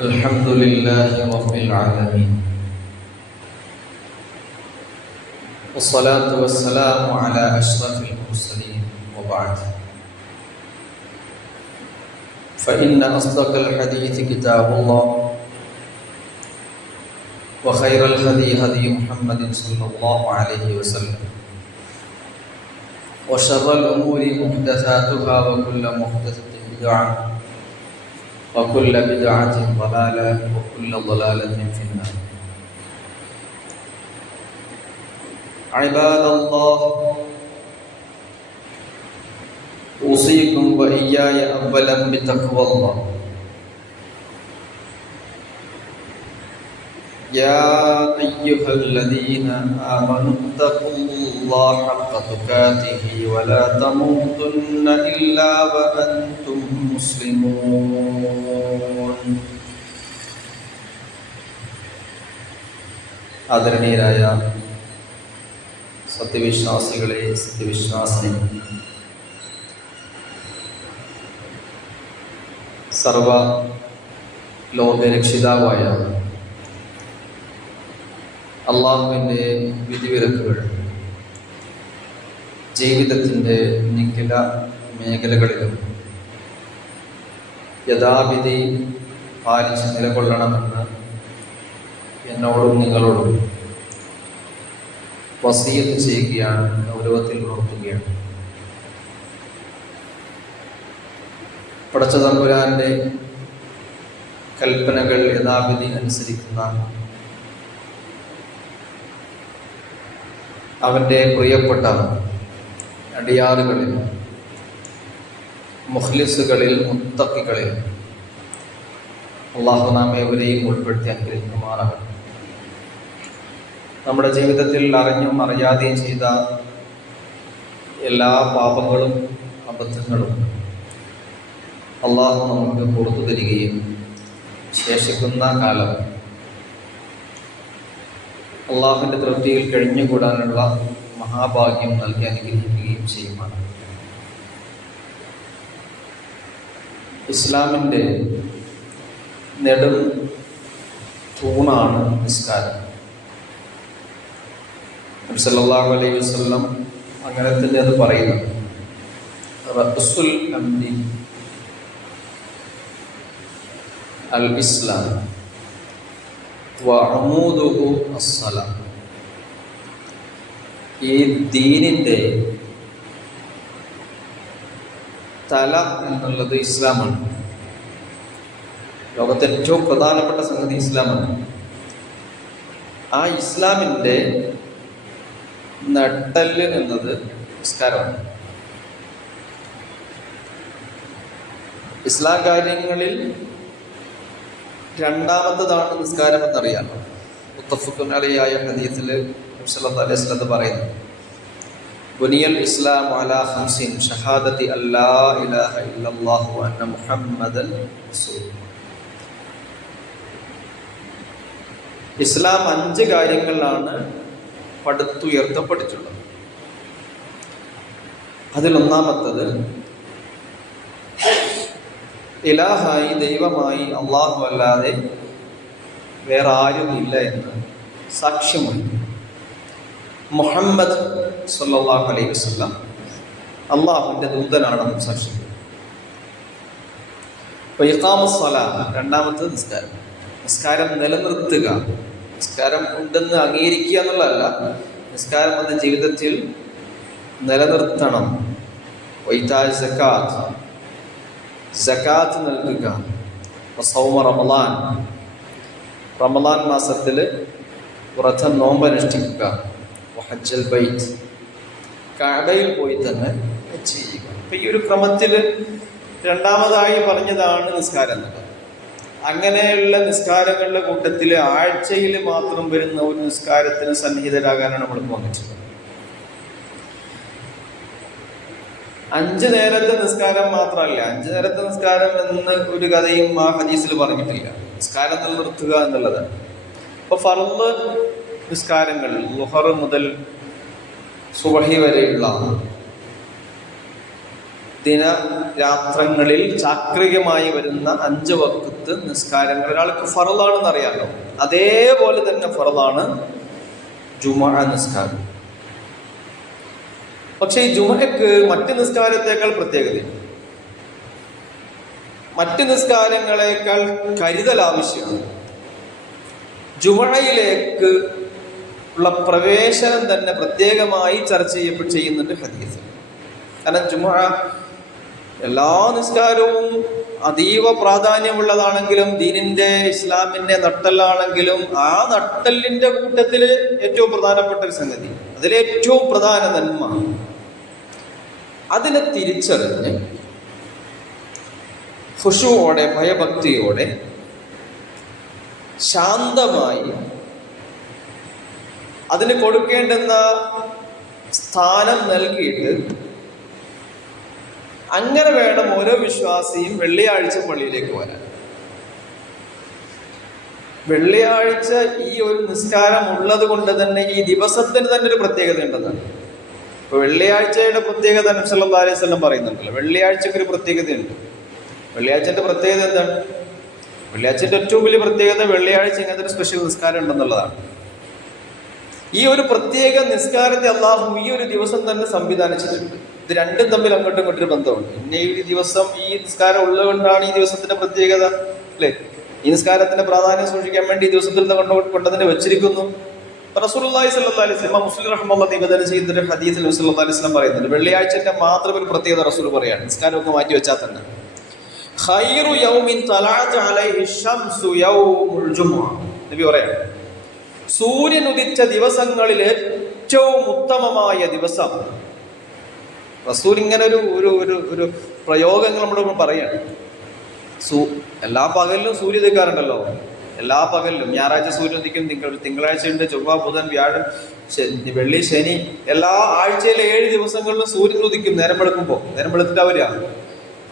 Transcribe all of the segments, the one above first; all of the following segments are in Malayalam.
الحمد لله رب العالمين والصلاة والسلام على أشرف المرسلين وبعد فإن أصدق الحديث كتاب الله وخير الهدي هدي محمد صلى الله عليه وسلم وشر الأمور محدثاتها وكل محدثة بدعة وكل بدعة ضلالة وكل ضلالة في النار. عباد الله، أوصيكم وإياي أولا بتقوى الله. يا أيها الذين آمنوا اتقوا الله حق تقاته ولا تموتن إلا وأنتم مسلمون. ആദരണീയരായ സത്യവിശ്വാസികളെ, സത്യവിശ്വാസിനി, സർവ ലോകരക്ഷിതാവായ അള്ളാഹുവിൻ്റെ വിധിവിലക്കുകൾ ജീവിതത്തിൻ്റെ നിഖില മേഖലകളിലും യഥാവിധി പാലിച്ച് നിലകൊള്ളണമെന്ന് എന്നോടും നിങ്ങളോടും വസിയത്ത് ചെയ്യുകയാണ്, ഗൗരവത്തിൽ ഉണർത്തുകയാണ്. പടച്ച തമ്പുരാന്റെ കൽപ്പനകൾ യഥാവിധി അനുസരിക്കുന്ന അവൻ്റെ പ്രിയപ്പെട്ട അടിയാറുകളിൽ, മുഖ്ലിസുകളിൽ, മുത്തഖികളിൽ അള്ളാഹു നാം ഏവരെയും ഉൾപ്പെടുത്തി അനുഗ്രഹിക്കുമാറാകട്ടെ. നമ്മുടെ ജീവിതത്തിൽ അറിഞ്ഞും അറിയാതെയും ചെയ്ത എല്ലാ പാപങ്ങളും അബദ്ധങ്ങളും അള്ളാഹു നമുക്ക് പുറത്തു തരികയും ശേഷിക്കുന്ന കാലം അള്ളാഹുവിൻ്റെ തൃപ്തിയിൽ കഴിഞ്ഞുകൂടാനുള്ള മഹാഭാഗ്യം നൽകി അനുഗ്രഹിക്കുകയും ചെയ്യുമാണ്. ഇസ്ലാമിൻ്റെ നെടും തൂണാണ് നിസ്കാരം. നബി സല്ലല്ലാഹു അലൈഹി വസല്ലം അങ്ങനെ തന്നെ അത് പറയുന്നത്. റഅ്സുൽ അംരി അൽ ഇസ്ലാം വഅമൂദുഹു അസ്സലാം. ഈ ദീനിൻ്റെ തല എന്നുള്ളത് ഇസ്ലാമാണ്. ലോകത്തെ ഏറ്റവും പ്രധാനപ്പെട്ട സംഗതി ഇസ്ലാമാണ്. ആ ഇസ്ലാമിൻ്റെ നട്ടെല്ല് എന്നത് നിസ്കാരമാണ്. ഇസ്ലാം കാര്യങ്ങളിൽ രണ്ടാമത്തതാണ് നിസ്കാരം എന്നറിയാം. മുത്തഫഖുൻ അലൈഹിയായ ഹദീസിൽ നബി സല്ലല്ലാഹു അലൈഹി വസല്ലം പറയുന്നു, ബുനിയൽ ഇസ്ലാമു അലാ ഖംസിൻ ഷഹാദത്തി അല്ലാ ഇലാഹ ഇല്ലല്ലാഹു വ അന്ന മുഹമ്മദൻ റസൂലുള്ളാഹ്. ഇസ്ലാം 5 കാര്യങ്ങളിലാണ് പടുത്തുയർത്തപ്പെട്ടിട്ടുള്ളത്. അതിലൊന്നാമത്തത് ഇലാഹായി, ദൈവമായി അള്ളാഹു അല്ലാതെ വേറെ ആരും ഇല്ല എന്ന് സാക്ഷ്യമായി. മുഹമ്മദ് സല്ലല്ലാഹു അലൈഹി വസല്ലം അള്ളാഹുവിൻ്റെ ദൂതനാണെന്ന് സാക്ഷ്യം. ഇഖാമസ്സലാത്ത്, രണ്ടാമത്തത് നിസ്കാരം. നിസ്കാരം നിലനിർത്തുക, നിസ്കാരം ഉണ്ടെന്ന് അംഗീകരിക്കുക എന്നുള്ളതല്ല, നിസ്കാരം എന്ന ജീവിതത്തിൽ നിലനിർത്തണം. വൈതായ് സക്കാത്ത്, സക്കാത്ത് നൽകുക. സൗമ റമളാൻ, റമളാൻ മാസത്തിൽ വ്രതം നോമ്പ് അനുഷ്ഠിക്കുക. ഹജ്ജൽ ബൈത്ത്, കഅബയിൽ പോയി തന്നെ ഹജ്ജ് ചെയ്യുക. അപ്പം ഈ ഒരു ക്രമത്തിൽ രണ്ടാമതായി പറഞ്ഞതാണ് നിസ്കാരം എന്നുള്ളത്. അങ്ങനെയുള്ള നിസ്കാരങ്ങളുടെ കൂട്ടത്തിൽ ആഴ്ചയിൽ മാത്രം വരുന്ന ഒരു നിസ്കാരത്തിന് സന്നിഹിതരാകാനാണ് നമ്മൾ വന്നിട്ടുള്ളത്. 5 നേരത്തെ നിസ്കാരം മാത്രമല്ല, 5 നേരത്തെ നിസ്കാരം എന്ന് ഒരു കഥയും ആ ഹദീസിൽ പറഞ്ഞിട്ടില്ല. നിസ്കാരം നിലനിർത്തുക എന്നുള്ളതാണ്. അപ്പോൾ ഫർള് നിസ്കാരങ്ങൾ ളുഹർ മുതൽ സുബഹി വരെയുള്ള ദിനരാത്രങ്ങളിൽ ചാക്രികമായി വരുന്ന 5 വഖ്ത് നിസ്കാരങ്ങൾ ഒരാൾക്ക് ഫർളാണെന്ന് അറിയാലോ. അതേപോലെ തന്നെ ഫർളാണ് ജുമുഅ നിസ്കാരം. പക്ഷേ ഈ ജുമുഅക്ക് മറ്റ് നിസ്കാരത്തെക്കാൾ പ്രത്യേകതയുണ്ട്. മറ്റ് നിസ്കാരങ്ങളെക്കാൾ കരുതൽ ആവശ്യമാണ്. ജുമുഅയിലേക്ക് ഉള്ള പ്രവേശനം തന്നെ പ്രത്യേകമായി ചർച്ച ചെയ്യുന്നുണ്ട് ഹദീസിൽ. കാരണം ജുമുഅ എല്ലാ നിസ്കാരവും അതീവ പ്രാധാന്യമുള്ളതാണെങ്കിലും ദീനിന്റെ ഇസ്ലാമിന്റെ നട്ടെല്ലാണെങ്കിലും ആ നട്ടെല്ലിന്റെ കൂട്ടത്തിൽ ഏറ്റവും പ്രധാനപ്പെട്ട ഒരു സംഗതി, അതിലേറ്റവും പ്രധാന നന്മ, അതിനെ തിരിച്ചറിഞ്ഞ് ഖുശൂഅോടെ ഭയഭക്തിയോടെ ശാന്തമായി അതിന് കൊടുക്കേണ്ടുന്ന സ്ഥാനം നൽകിയിട്ട് അങ്ങനെ വേണം ഓരോ വിശ്വാസിയും വെള്ളിയാഴ്ച പള്ളിയിലേക്ക് വരാൻ. വെള്ളിയാഴ്ച ഈ ഒരു നിസ്കാരം ഉള്ളത് കൊണ്ട് തന്നെ ഈ ദിവസത്തിന് തന്നെ ഒരു പ്രത്യേകത ഉണ്ടെന്നാണ്. ഇപ്പൊ വെള്ളിയാഴ്ചയുടെ പ്രത്യേകത നബി സല്ലല്ലാഹു അലൈഹി വസല്ലം പറയുന്നുണ്ടല്ലോ. വെള്ളിയാഴ്ചക്ക് ഒരു പ്രത്യേകതയുണ്ട്. വെള്ളിയാഴ്ചന്റെ പ്രത്യേകത എന്താണ്? വെള്ളിയാഴ്ചന്റെ ഏറ്റവും വലിയ പ്രത്യേകത വെള്ളിയാഴ്ച ഇങ്ങനത്തെ ഒരു സ്പെഷ്യൽ നിസ്കാരം ഉണ്ടെന്നുള്ളതാണ്. ഈ ഒരു പ്രത്യേക നിസ്കാരത്തെ അള്ളാഹു ഈ ഒരു ദിവസം തന്നെ സംവിധാനിച്ചിട്ടുണ്ട്. ഇത് രണ്ടും തമ്മിൽ അങ്ങോട്ടും ഇങ്ങോട്ടൊരു ബന്ധമുണ്ട്. പിന്നെ ഈ ദിവസം ഈ നിസ്കാരം ഉള്ളതുകൊണ്ടാണ് ഈ ദിവസത്തിന്റെ പ്രത്യേകത, അല്ലെ? ഈ നിസ്കാരത്തിന്റെ പ്രാധാന്യം സൂക്ഷിക്കാൻ വേണ്ടി ഈ ദിവസത്തിൽ കൊണ്ടതിനെ വെച്ചിരിക്കുന്നു. റസൂലുള്ളാഹി സ്വല്ലല്ലാഹു അലൈഹി വസല്ലം മുസ്ലിം റഹ്മത്തുള്ളാഹി നിവേദനം ചെയ്യുന്ന ഹദീസിൽ നബി സല്ലല്ലാഹു അലൈഹി വസല്ലം പറയുന്നുണ്ട്, വെള്ളിയാഴ്ചന്റെ മാത്രം ഒരു പ്രത്യേകത റസൂൽ പറയാണ്. നിസ്കാരമൊക്കെ മാറ്റി വെച്ചാൽ തന്നെ ഖൈറു യൗമിൻ തലഅത അലൈഹി ശംസു യൗമുൽ ജുമുഅ. നബി പറയാണ്, സൂര്യൻ ഉദിച്ച ദിവസങ്ങളിൽ ഏറ്റവും ഉത്തമമായ ദിവസം. റസൂൽ ഇങ്ങനെ ഒരു പ്രയോഗങ്ങൾ നമ്മളോട് പറയാണ്. എല്ലാ പകലിലും സൂര്യ ഉദിക്കാറുണ്ടല്ലോ, എല്ലാ പകലിലും. ഞായറാഴ്ച സൂര്യൻ ഉദിക്കും, തിങ്കളാഴ്ച ഉണ്ട്, ചൊവ്വ, ബുധൻ, വ്യാഴം, വെള്ളി, ശനി, എല്ലാ ആഴ്ചയിലെ 7 ദിവസങ്ങളിലും സൂര്യൻ ഉദിക്കും. നേരം വെളുത്തിട്ടാ വരിക.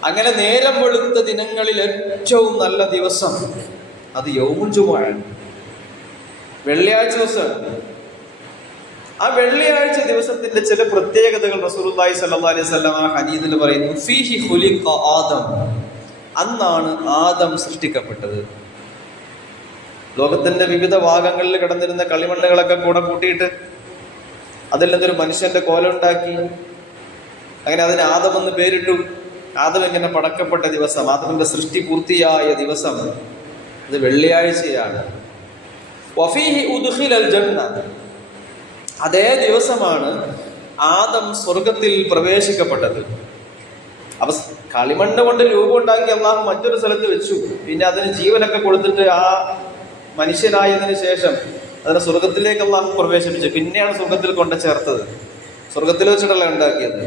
അങ്ങനെ നേരം വെളുത്ത ദിനങ്ങളിൽ ഏറ്റവും നല്ല ദിവസം അത് യൗമുൽ ജുമുഅയാണ്, വെള്ളിയാഴ്ച ദിവസമാണ്. ആ വെള്ളിയാഴ്ച ദിവസത്തിന്റെ ചില പ്രത്യേകതകൾ റസൂലുള്ളാഹി സ്വല്ലല്ലാഹു അലൈഹി വസല്ലം ഹദീസിൽ പറയുന്നു. ഫീഹി ഖുലിഖ ആദം, അന്നാണ് ആദം സൃഷ്ടിക്കപ്പെട്ടത്. ലോകത്തിന്റെ വിവിധ ഭാഗങ്ങളിൽ കിടന്നിരുന്ന കളിമണ്ണുകളൊക്കെ കൂടെ കൂട്ടിയിട്ട് അതിൽ നിന്നൊരു മനുഷ്യന്റെ കോലുണ്ടാക്കി. അങ്ങനെ അതിന് ആദം എന്ന് പേരിട്ടു. ആദം ഇങ്ങനെ പടക്കപ്പെട്ട ദിവസം, ആദമിന്റെ സൃഷ്ടി പൂർത്തിയായ ദിവസം ഇത് വെള്ളിയാഴ്ചയാണ്. വഫീഹി ഉദ്ഖിലൽ ജന്ന, അതേ ദിവസമാണ് ആദം സ്വർഗത്തിൽ പ്രവേശിക്കപ്പെട്ടത്. അപ്പൊ കളിമണ്ണ് കൊണ്ട് രൂപം ഉണ്ടാക്കി അള്ളാഹു മറ്റൊരു സ്ഥലത്ത് വെച്ചു. പിന്നെ അതിന് ജീവനൊക്കെ കൊടുത്തിട്ട് ആ മനുഷ്യനായതിനു ശേഷം അതിനെ സ്വർഗത്തിലേക്ക് അള്ളാഹു പ്രവേശിപ്പിച്ചു. പിന്നെയാണ് സ്വർഗത്തിൽ കൊണ്ട് ചേർത്തത്. സ്വർഗത്തിൽ വെച്ചിട്ടല്ല ഉണ്ടാക്കിയത്.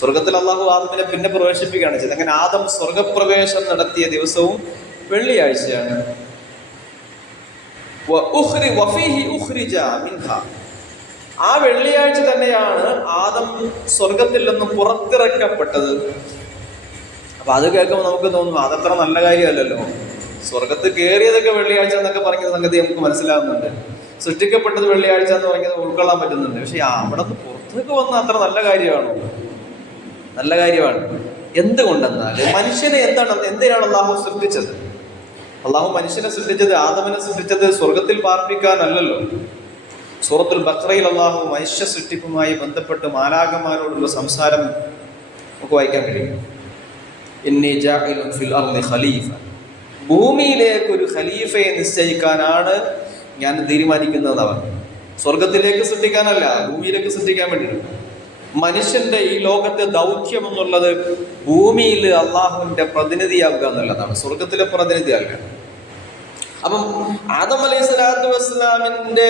സ്വർഗത്തിൽ അള്ളാഹു ആദമിനെ പിന്നെ പ്രവേശിപ്പിക്കുകയാണ് ചെയ്തത്. അങ്ങനെ ആദം സ്വർഗപ്രവേശം നടത്തിയ ദിവസവും വെള്ളിയാഴ്ചയാണ്. ആ വെള്ളിയാഴ്ച തന്നെയാണ് ആദം സ്വർഗത്തിൽ നിന്ന് പുറത്തിറക്കപ്പെട്ടത്. അപ്പൊ അത് കേൾക്കുമ്പോൾ നമുക്ക് തോന്നും അതത്ര നല്ല കാര്യമല്ലല്ലോ. സ്വർഗത്തിൽ കയറിയതൊക്കെ വെള്ളിയാഴ്ച എന്നൊക്കെ പറഞ്ഞ സംഗതി നമുക്ക് മനസ്സിലാവുന്നുണ്ട്. സൃഷ്ടിക്കപ്പെട്ടത് വെള്ളിയാഴ്ച എന്ന് പറഞ്ഞത് ഉൾക്കൊള്ളാൻ പറ്റുന്നുണ്ട്. പക്ഷെ അവിടെ നിന്ന് പുറത്തേക്ക് വന്ന അത്ര നല്ല കാര്യമാണോ? നല്ല കാര്യമാണ്. എന്തുകൊണ്ടെന്നാൽ മനുഷ്യനെ എന്തിനാണ് അള്ളാഹു സൃഷ്ടിച്ചത്? അള്ളാഹു മനുഷ്യനെ സൃഷ്ടിച്ചത്, ആദമിനെ സൃഷ്ടിച്ചത് സ്വർഗത്തിൽ പാർപ്പിക്കാനല്ലല്ലോ. സൂറത്തുൽ ബഖറയിൽ അള്ളാഹു മനുഷ്യ സൃഷ്ടിപ്പുമായി ബന്ധപ്പെട്ട് മാലാഖമാരോടുള്ള സംസാരം നമുക്ക് വായിക്കാൻ കഴിയും. ഇന്നി ജാഇലുൻ ഫിൽ അർളി ഖലീഫ, ഭൂമിയിലേക്ക് ഒരു ഖലീഫയെ നിശ്ചയിക്കാനാണ് ഞാൻ തീരുമാനിക്കുന്നത്. അവർ സ്വർഗത്തിലേക്ക് സൃഷ്ടിക്കാനല്ല, ഭൂമിയിലേക്ക് സൃഷ്ടിക്കാൻ വേണ്ടിയിട്ട്. മനുഷ്യന്റെ ഈ ലോകത്തെ ദൗത്യം എന്നുള്ളത് ഭൂമിയിൽ അള്ളാഹുവിന്റെ പ്രതിനിധിയാവുക എന്നുള്ളതാണ്, സ്വർഗത്തിലെ പ്രതിനിധിയാവുക. അപ്പം ആദം അലൈഹി സ്വലാത്തു വസ്സലാമിന്റെ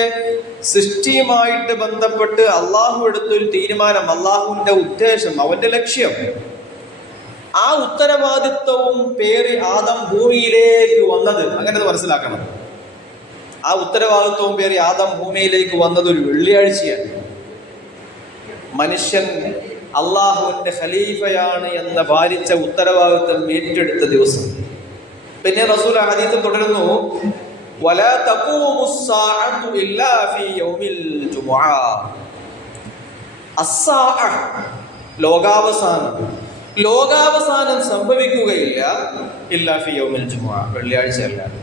സൃഷ്ടിയുമായിട്ട് ബന്ധപ്പെട്ട് അള്ളാഹു എടുത്തൊരു തീരുമാനം, അള്ളാഹുവിന്റെ ഉദ്ദേശം, അവന്റെ ലക്ഷ്യം, ആ ഉത്തരവാദിത്വവും പേറി ആദം ഭൂമിയിലേക്ക് വന്നത്, അങ്ങനെ മനസ്സിലാക്കണം. ആ ഉത്തരവാദിത്വവും പേറി ആദം ഭൂമിയിലേക്ക് വന്നത് ഒരു വെള്ളിയാഴ്ചയാണ്. മനുഷ്യൻ അള്ളാഹുവിന്റെ ഖലീഫയാണ് എന്ന ഭാരിച്ച ഉത്തരവാദിത്വം ഏറ്റെടുത്ത ദിവസം. പിന്നെ റസൂൽ ഹദീസ് തുടരുന്നു, വലാ തഖൂമുസ്സാഅതു ഇല്ലാ ഫീ യൗമിൽ ജുമുഅ. അസ്സാഅ, ലോകാവസാനം, ലോകാവസാനം സംഭവിക്കുകയില്ല ഇല്ലാ ഫി യൗമിൽ ജുമുഅ, വെള്ളിയാഴ്ച അല്ലാതെ.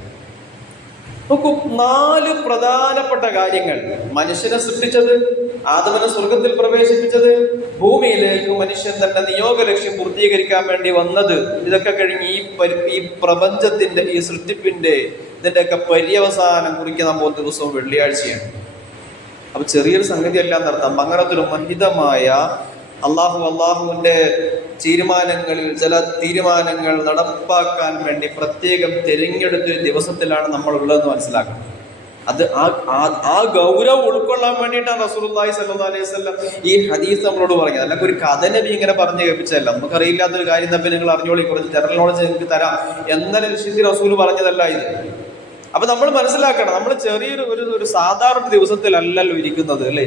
നോക്കൂ, 4 പ്രധാനപ്പെട്ട കാര്യങ്ങൾ. മനുഷ്യനെ സൃഷ്ടിച്ചത്, ആദമിനെ സ്വർഗത്തിൽ പ്രവേശിപ്പിച്ചത്, ഭൂമിയിലേക്ക് മനുഷ്യൻ തന്റെ നിയോഗ ലക്ഷ്യം പൂർത്തീകരിക്കാൻ വേണ്ടി വന്നത്, ഇതൊക്കെ കഴിഞ്ഞ് ഈ പ്രപഞ്ചത്തിന്റെ, ഈ സൃഷ്ടിപ്പിന്റെ ഇതിന്റെയൊക്കെ പര്യവസാനം കുറിക്കാൻ പോകുന്ന ദിവസവും വെള്ളിയാഴ്ചയാണ്. അപ്പൊ ചെറിയൊരു സംഗതി അല്ല എന്നർത്ഥം. അങ്ങനത്തെ ഒരു മഹിതമായ അള്ളാഹുവിന്റെ തീരുമാനങ്ങളിൽ ചില തീരുമാനങ്ങൾ നടപ്പാക്കാൻ വേണ്ടി പ്രത്യേകം തിരഞ്ഞെടുത്തൊരു ദിവസത്തിലാണ് നമ്മൾ ഉള്ളതെന്ന് മനസ്സിലാക്കണം. അത് ആ ഗൗരവം ഉൾക്കൊള്ളാൻ വേണ്ടിയിട്ടാണ് റസൂലുള്ളാഹി സ്വല്ലല്ലാഹു അലൈഹി വസല്ലം ഈ ഹദീസ് നമ്മളോട് പറഞ്ഞത്. അല്ലെങ്കിൽ ഒരു കഥ നബി ഇങ്ങനെ പറഞ്ഞു കേൾപ്പിച്ചതല്ല. നമുക്കറിയില്ലാത്തൊരു കാര്യം തമ്മിൽ നിങ്ങൾ അറിഞ്ഞോളി, കുറച്ച് ജനറൽ നോളജ് നിങ്ങൾക്ക് തരാം എന്ന ലക്ഷ്യത്തിൽ റസൂൽ പറഞ്ഞതല്ല ഇത്. അപ്പൊ നമ്മൾ മനസ്സിലാക്കണം, നമ്മൾ ചെറിയൊരു ഒരു സാധാരണ ദിവസത്തിലല്ലല്ലോ ഇരിക്കുന്നത്, അല്ലേ?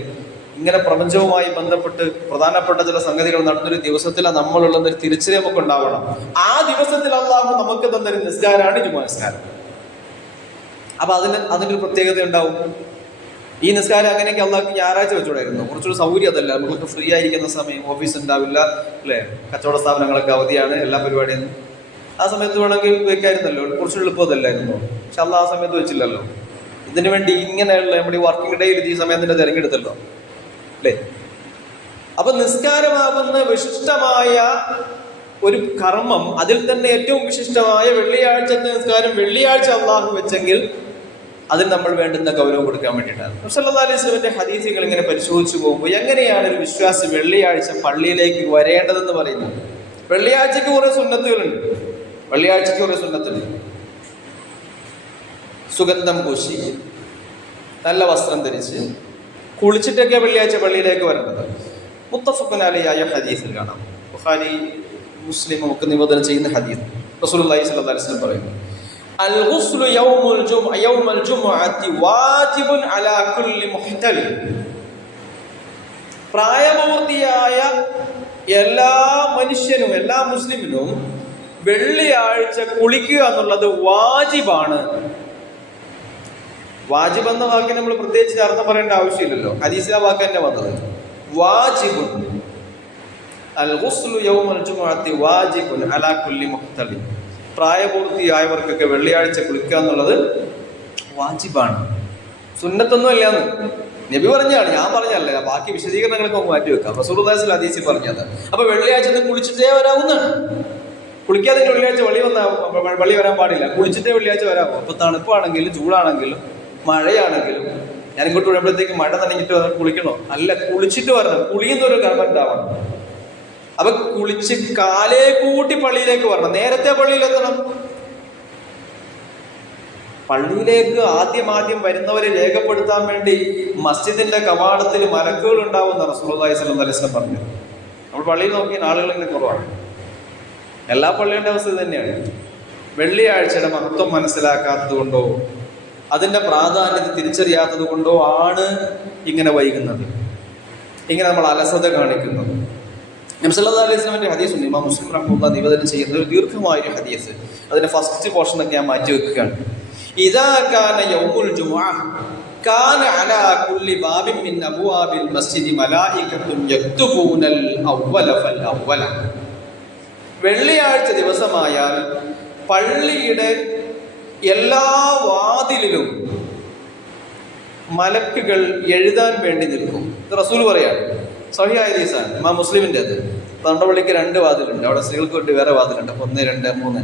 ഇങ്ങനെ പ്രപഞ്ചവുമായി ബന്ധപ്പെട്ട് പ്രധാനപ്പെട്ട ചില സംഗതികൾ നടന്നൊരു ദിവസത്തിലാണ് നമ്മളുള്ളതൊരു തിരിച്ചറിവ് നമുക്ക് ഉണ്ടാവണം. ആ ദിവസത്തിൽ അല്ലാഹു നമുക്ക് തന്നൊരു നിസ്കാരമാണ് ജുമുഅ നിസ്കാരം. അപ്പൊ അതിനൊരു പ്രത്യേകത ഉണ്ടാവും. ഈ നിസ്കാരം അങ്ങനെയൊക്കെ അള്ളാഹ് ഞായറാഴ്ച വെച്ചോടായിരുന്നു. കുറച്ചൊരു സൗകര്യം അതല്ല. നമ്മൾക്ക് ഫ്രീ ആയിരിക്കുന്ന സമയം, ഓഫീസ് ഉണ്ടാവില്ല, അല്ലെ? കച്ചവട സ്ഥാപനങ്ങളൊക്കെ അവധിയാണ്, എല്ലാ പരിപാടിയും. ആ സമയത്ത് വേണമെങ്കിൽ വെക്കായിരുന്നല്ലോ, കുറച്ച് എളുപ്പമല്ലായിരുന്നു. പക്ഷെ അള്ളാഹ് ആ സമയത്ത് വെച്ചില്ലല്ലോ. ഇതിനു വേണ്ടി ഇങ്ങനെയുള്ള നമ്മുടെ വർക്കിംഗ് ഡേയിൽ ഈ സമയം തന്നെ തിരഞ്ഞെടുത്തല്ലോ, അല്ലേ? അപ്പൊ നിസ്കാരമാകുന്ന വിശിഷ്ടമായ ഒരു കർമ്മം, അതിൽ തന്നെ ഏറ്റവും വിശിഷ്ടമായ വെള്ളിയാഴ്ചത്തെ നിസ്കാരം വെള്ളിയാഴ്ച അള്ളാഹു വെച്ചെങ്കിൽ അതിന് നമ്മൾ വേണ്ടുന്ന ഗൗരവം കൊടുക്കാൻ വേണ്ടിയിട്ടാണ്. നബി സല്ലല്ലാഹു അലൈഹി വസല്ലമയുടെ ഹദീസുകൾ ഇങ്ങനെ പരിശോധിച്ചു പോകുമ്പോൾ എങ്ങനെയാണ് ഒരു വിശ്വാസി വെള്ളിയാഴ്ച പള്ളിയിലേക്ക് വരേണ്ടതെന്ന് പറയുന്നത്. വെള്ളിയാഴ്ചക്ക് കുറെ സുന്നത്തുകളുണ്ട്. വെള്ളിയാഴ്ചക്ക് കുറെ സുന്നത്തുണ്ട്. സുഗന്ധം പൂശി, നല്ല വസ്ത്രം ധരിച്ച്, കുളിച്ചിട്ടൊക്കെ വെള്ളിയാഴ്ച പള്ളിയിലേക്ക് വരേണ്ടത്. മുത്തഫഖുൻ അലൈഹിയായ ഹദീസിൽ കാണാം. ബുഖാരി, മുസ്ലിം ഒക്കെ നിവേദനം ചെയ്യുന്ന ഹദീസ്. റസൂലുള്ളാഹി സ്വല്ലല്ലാഹു അലൈഹി വസല്ലം പറയുന്നു, അൽ ഗുസ്ലു യൗമൽ ജുമുഅത്തി വാജിബുൻ അലാ കുല്ലി മുഹ്തലിം. പ്രായപൂർത്തിയായ എല്ലാ മനുഷ്യനും, എല്ലാ മുസ്ലിമിനും വെള്ളിയാഴ്ച കുളിക്കുക എന്നുള്ളത് വാജിബാണ്. വാജിബ് എന്ന വാക്കിന് നമ്മൾ പ്രത്യേകിച്ച് അർത്ഥം പറയേണ്ട ആവശ്യമില്ലല്ലോ. ഹദീസിലെ വാക്ക് തന്നെ വന്നത് വാജിബുൻ. അൽ ഗുസ്ലു യൗമൽ ജുമുഅത്തി വാജിബുൻ അലാ കുല്ലി മുഹ്തലിം. പ്രായപൂർത്തിയായവർക്കൊക്കെ വെള്ളിയാഴ്ച കുളിക്കുക എന്നുള്ളത് വാജിബാണ്, സുന്നത്തൊന്നും അല്ലാന്ന് നബി പറഞ്ഞാണ്, ഞാൻ പറഞ്ഞല്ല. ബാക്കി വിശദീകരണങ്ങളൊക്കെ മാറ്റി വെക്കാം. റസൂലുള്ളാഹി സ്വല്ലല്ലാഹു അലൈഹി വസല്ലം പറഞ്ഞത്. അപ്പൊ വെള്ളിയാഴ്ച കുളിച്ചിട്ടേ വരാവുന്നതാണ്. കുളിക്കാതെ വെള്ളിയാഴ്ച പള്ളി വരാൻ പാടില്ല. കുളിച്ചിട്ടേ വെള്ളിയാഴ്ച വരാമോ? അപ്പൊ തണുപ്പാണെങ്കിലും ചൂടാണെങ്കിലും മഴയാണെങ്കിലും. ഞാൻ ഇങ്ങോട്ട് വരുമ്പോഴത്തേക്ക് മഴ നനഞ്ഞിട്ട് കുളിക്കണോ? അല്ല, കുളിച്ചിട്ട് വരണം. കുളിയുന്നൊരു കർമ്മം ഉണ്ടാവണം. അപ്പൊ കുളിച്ച് കാലേ കൂട്ടി പള്ളിയിലേക്ക് വരണം. നേരത്തെ പള്ളിയിലെത്തണം. പള്ളിയിലേക്ക് ആദ്യം വരുന്നവരെ രേഖപ്പെടുത്താൻ വേണ്ടി മസ്ജിദിന്റെ കവാടത്തിൽ മലക്കുകൾ ഉണ്ടാവുന്ന റസൂലുള്ളാഹി സ്വല്ലല്ലാഹു അലൈഹി വസല്ലം പറഞ്ഞു. നമ്മൾ പള്ളിയിൽ നോക്കിയാൽ ആളുകൾ ഇങ്ങനെ കുറവാണ്. എല്ലാ പള്ളിയുടെ അവസ്ഥ തന്നെയാണ്. വെള്ളിയാഴ്ചയുടെ മഹത്വം മനസ്സിലാക്കാത്തത് കൊണ്ടോ അതിന്റെ പ്രാധാന്യത തിരിച്ചറിയാത്തത് കൊണ്ടോ ആണ് ഇങ്ങനെ വൈകുന്നത്, ഇങ്ങനെ നമ്മൾ അലസത കാണിക്കുന്നത്. നബി സല്ലല്ലാഹു അലൈഹി വസല്ലമയുടെ ഹദീസ് ഉണ്ട്. ഇമാം മുസ്ലിം റഹ്മത്തുള്ളാഹി നിവേദനം ചെയ്യുന്ന ഒരു ദീർഘമായൊരു ഹദീസ്. അതിന്റെ ഫസ്റ്റ് പോർഷനൊക്കെ ഞാൻ മാറ്റി വെക്കുകയാണ്. ഇദാ കാന യൗമുൽ ജുമുഅ കാന അലാ കുല്ലി ബാബിൻ മിൻ അബ്വാബിൽ മസ്ജിദി മലായികത്തുൻ യക്തുബൂനൽ അവ്വല ഫൽ അവ്വല. വെള്ളിയാഴ്ച ദിവസമായാൽ പള്ളിയുടെ എല്ലാ വാതിലിലും മലക്കുകൾ എഴുതാൻ വേണ്ടി നിൽക്കും. ഇത് റസൂൽ പറയാണ്. സഹിഹ് ഹദീസാണ്. ഇമാം മുസ്ലിമിന്റെ അത്. നമ്മുടെ പള്ളിക്ക് 2 വാതിലുണ്ട്. അവിടെ സ്ത്രീകൾക്ക് വേണ്ടി വേറെ വാതിലുണ്ട്. 1, 2, 3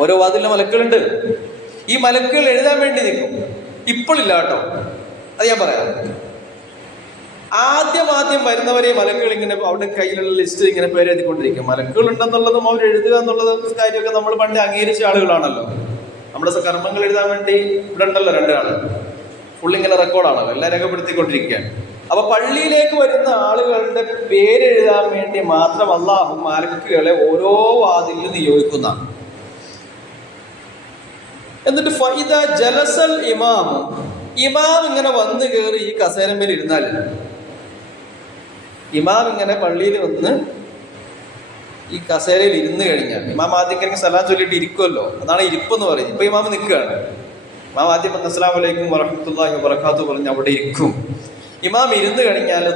ഓരോ വാതിലിലും മലക്കുകളുണ്ട്. ഈ മലക്കുകൾ എഴുതാൻ വേണ്ടി നിൽക്കും. ഇപ്പോഴില്ല കേട്ടോ, അത് ഞാൻ പറയാം. ആദ്യം വരുന്നവരെ മലക്കുകൾ ഇങ്ങനെ അവിടെ കയ്യിലുള്ള ലിസ്റ്റ് ഇങ്ങനെ പേരെഴുതിക്കൊണ്ടിരിക്കും. മലക്കുകൾ ഉണ്ടെന്നുള്ളതും അവർ എഴുതുക എന്നുള്ളതും കാര്യമൊക്കെ നമ്മൾ പണ്ട് അംഗീകരിച്ച ആളുകളാണല്ലോ. നമ്മുടെ കർമ്മങ്ങൾ എഴുതാൻ വേണ്ടി ഇവിടെ ഉണ്ടല്ലോ 2 ആള്. ഫുള്ളിങ്ങനെ റെക്കോർഡാണല്ലോ, എല്ലാം രേഖപ്പെടുത്തിക്കൊണ്ടിരിക്കുകയാണ്. അപ്പൊ പള്ളിയിലേക്ക് വരുന്ന ആളുകളുടെ പേരെഴുതാൻ വേണ്ടി മാത്രം അല്ലാഹു മലക്കുകളെ ഓരോ വാതിലിലും നിയോഗിക്കുന്ന. എന്നിട്ട് ഫൈദ ജലസൽ ഇമാം ഇങ്ങനെ വന്നു കയറി ഈ കസേരമേൽ ഇരുന്നാൽ, ഇമാം ഇങ്ങനെ പള്ളിയിൽ വന്ന് ഈ കസേരയിൽ ഇരുന്ന് കഴിഞ്ഞാൽ, ഇമാം ആദ്യം കഴിഞ്ഞ് സലാം ചൊല്ലിയിട്ട് ഇരിക്കുമല്ലോ, അതാണ് ഇരിപ്പെന്ന് പറയുന്നത്. ഇപ്പൊ ഇമാം നിൽക്കുകയാണ്. ഇമാം ആദ്യം അസ്സലാമു അലൈക്കും വറഹ്മത്തുള്ളാഹി വബറകാതുഹു പറഞ്ഞ് അവിടെ ഇരിക്കും. ഇമാം ഇരുന്ന് കഴിഞ്ഞാൽ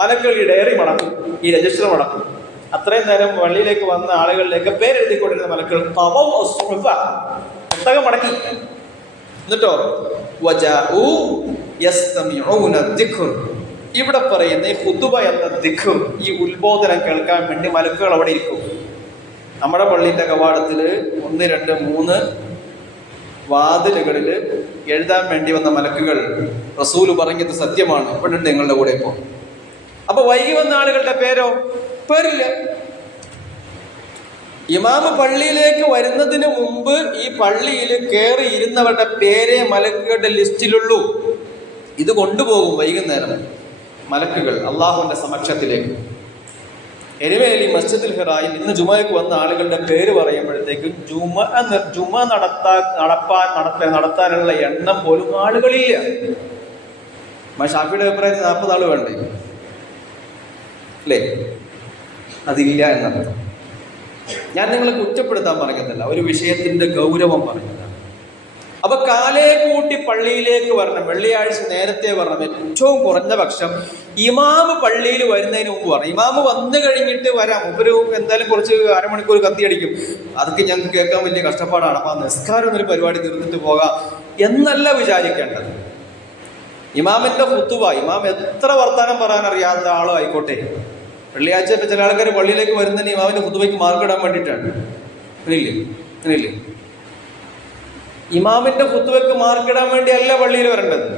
മലക്കുകൾ ഈ ഡയറി മടക്കും, ഈ രജിസ്റ്റർ മടക്കും. അത്രയും നേരം പള്ളിയിലേക്ക് വന്ന ആളുകളിലേക്ക് പേരെഴുതിക്കൊണ്ടിരുന്ന മലക്കുകൾ പുസ്തകം മടക്കി. എന്നിട്ടോ ഇവിടെ പറയുന്ന ഈ ഖുതുബ എന്ന ദിക്ർ, ഈ ഉത്ബോധനം കേൾക്കാൻ വേണ്ടി മലക്കുകൾ അവിടെ ഇരിക്കും. നമ്മുടെ പള്ളിയുടെ കവാടത്തില് 1, 2, 3 വാതിലുകളിൽ എഴുതാൻ വേണ്ടി വന്ന മലക്കുകൾ റസൂല് പറഞ്ഞത് സത്യമാണ്, ഇവിടെ ഉണ്ട് നിങ്ങളുടെ കൂടെ ഇപ്പോ. അപ്പൊ വൈകി വന്ന ആളുകളുടെ പേരില്ല. ഇമാമ് പള്ളിയിലേക്ക് വരുന്നതിന് മുമ്പ് ഈ പള്ളിയിൽ കയറി ഇരുന്നവരുടെ പേരേ മലക്കുകളുടെ ലിസ്റ്റിലുള്ളൂ. ഇത് കൊണ്ടുപോകും വൈകുന്നേരം മലക്കുകൾ അള്ളാഹുവിന്റെ സമക്ഷത്തിലേക്ക്. എരുമേലി മസ്ജിദുൽ ഹിറായിൽ ഇന്ന് ജുമയ്ക്ക് വന്ന ആളുകളുടെ പേര് പറയുമ്പോഴത്തേക്കും ജുമ നടത്താനുള്ള എണ്ണം പോലും ആളുകളില്ല. ഷാഫിയുടെ അഭിപ്രായത്തിൽ 40 ആള് വേണ്ടേ? അല്ലേ? അതില്ല എന്നർത്ഥം. ഞാൻ നിങ്ങളെ കുറ്റപ്പെടുത്താൻ പറയുന്നില്ല, ഒരു വിഷയത്തിന്റെ ഗൗരവം പറയുന്നതാണ്. അപ്പൊ കാലേ കൂട്ടി പള്ളിയിലേക്ക് വരണം, വെള്ളിയാഴ്ച നേരത്തെ വരണം. ഏറ്റവും കുറഞ്ഞ പക്ഷം ഇമാമ് പള്ളിയിൽ വരുന്നതിന് മുമ്പ് വരണം. ഇമാമ് വന്നു കഴിഞ്ഞിട്ട് വരാം, ഒരു എന്തായാലും കുറച്ച് അരമണിക്കൂർ കത്തിയടിക്കും, അതൊക്കെ ഞങ്ങൾക്ക് കേൾക്കാൻ വലിയ കഷ്ടപ്പാടാണ്. അപ്പൊ ആ നിസ്കാരം എന്നൊരു പരിപാടി തീർന്നിട്ട് പോകാം എന്നല്ല വിചാരിക്കേണ്ടത്. ഇമാമിന്റെ ഖുതുബ, ഇമാം എത്ര വർത്താനം പറയാൻ അറിയാത്ത ആളും ആയിക്കോട്ടെ, വെള്ളിയാഴ്ച ചില ആൾക്കാർ പള്ളിയിലേക്ക് വരുന്നതിന് ഇമാമിന്റെ ഖുതുബയ്ക്ക് മാർക്കിടാൻ വേണ്ടിയിട്ടാണ്. അങ്ങനെയില്ലേ? ഇമാമിന്റെ ഖുതുബയ്ക്ക് മാർക്കിടാൻ വേണ്ടിയല്ല പള്ളിയിൽ വരേണ്ടത്.